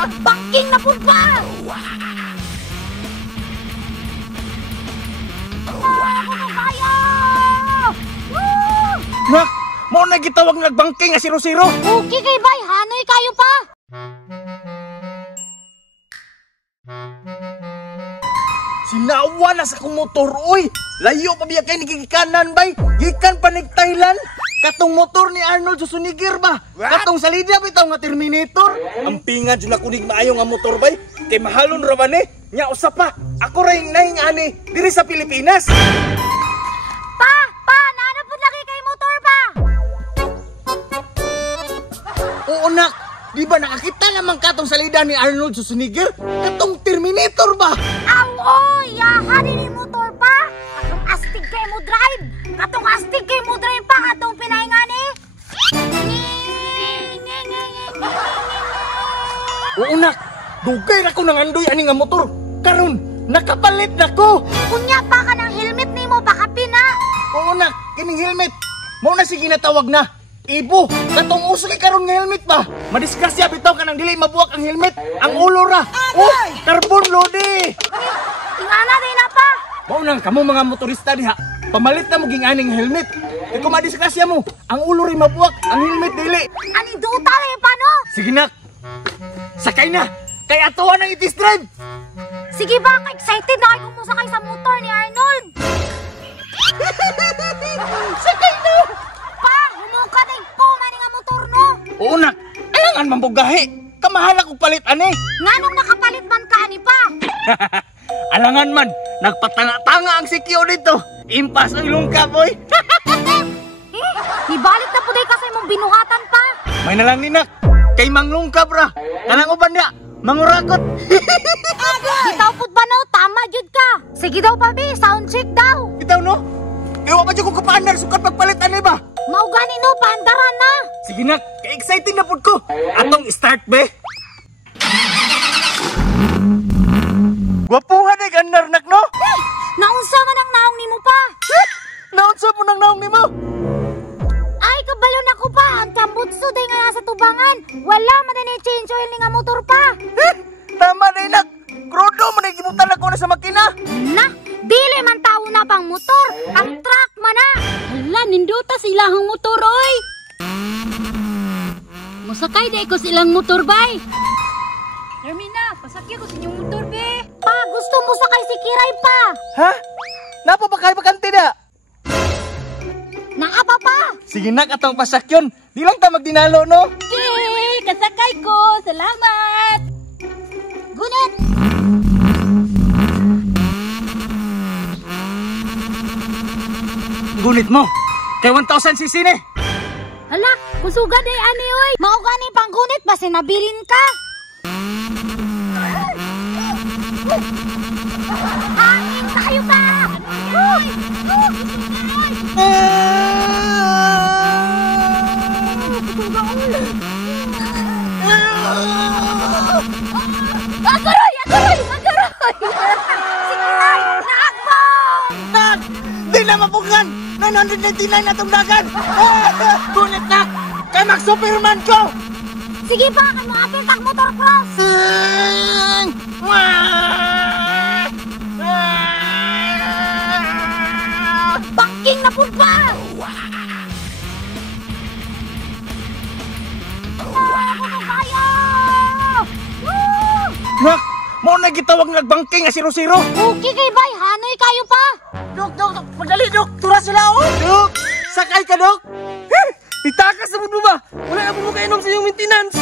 Bangking na po ba? Nak, mo na gitawag nagbangking nga 0-0. Okay kay bay, hanoy kayo pa. Sinawa na sa kong motor, oy. Layo pa biya kay nagigikanan, bay. Gikan pa ni Thailand. Katong motor ni Arnold Schwarzenegger ba? Katong salida bitaw nga Terminator. Ang pingan dyan ako nig maayo nga motor, bay. Kay mahalon ra ba ni? Nya usa pa. Ako ra yung nahing ani diri sa Pilipinas. Pa, nana po lagi kay motor pa. Oo, nak. Di ba nakakita naman katong salida ni Arnold Schwarzenegger? Katong Terminator ba? Oy, hari ni motor pa. Katong astig kay mo drive. Katong astig kay mo drive pa. Katong pinaingani. Oo, nak. Dugay na ko nang andoy ani nga motor. Karon, nakapalit na ko. Kunya pa ka ng helmet ni mo. Baka pina. Oo, nak. Kining helmet. Mao na sige natawag na. Ibo, katong uso kay karon nga helmet ba? Madisgrasya bitaw ka nang dili mabuwak ang helmet. Ang ulo ra. Oh, carbon lodi. Ingana din na pa. Mao nang kamo mga motorista diha. Pamalit na mo ging aning helmet. Kay kung madisgrasya mo, ang ulo ri mabuwak, ang helmet dili. Ani duta rin pa no? Sige nak. Sakay na. Kay atuwa ng itis drive. Sige ba, excited na kayo kumusakay sa motor ni Arnold. Sakay na. Pa, humuka na yung puma nga motor no. Oo nak. Alangan mambugahi. Kamahala kong palit ani. Nganong nakapalit man ka ani pa? Alangan man, nagpatanga-tanga ang sikyo dito. Impas ang lungka, boy. Ibalik na po day kasi mong binuhatan pa. May nalang ninak. Kay manglungka, bra. Kanang uban niya, mangurakot. Bitaw pud ba no? Tama jud ka. Sige daw pa, be. Sound check daw. Bitaw, no? Iwa pa dyan ko kapaandar. Sukat pagpalit, ani ba? Mau gani no, paandaran na. Sige nak, ka-excited na po ko. Atong start, be. Gwapuhan ay gandar, nak, no? Naunsa man ang naong ni mo pa. Naunsa po ng naong ni mo? Ay, kabalo na ko pa. Ang tambutso day nga sa tubangan. Wala man din change oil ni nga motor pa. Tama na, nak. Krudo mo na ikimutan ako na sa makina. Na, dili man tao na pang motor. Ang truck man na. Hala, ninduta silahang motor, oy. Musakay day ko silang motor, bay. Hermina, pasakya ko sa inyong motor, be. Pa, gusto mo sakay si Kiray pa. Ha? Napapakay ba kanti na? Naapa pa. Sige nak, atong pasakyon. Di lang ta magdinalo, no? Yay! Kasakay ko! Salamat! Gunit. Gunit mo. Kay 1,000cc ni. Hala, kusuga day, ani, oy. Mao gani pang gunit ba sinabilin ka? Hangin tayo pa. Uy! Agaroy! Sige na, naakbong! Nak! Di na mapugan! 999 na itong dagan! Gunit na! Kay mag-superman ko! Sige pa, kay mga pintak motor cross! Bangking na po ba? Nak! Mo na gitawag nagbangking nga 0-0! Okay kay bay, hanoy kayo pa! Dok! Pagdali, Dok! Tura sila, oh! Dok! Sakay ka, Dok! Itakas na mo ba? Wala na po mo kainom sa iyong maintenance!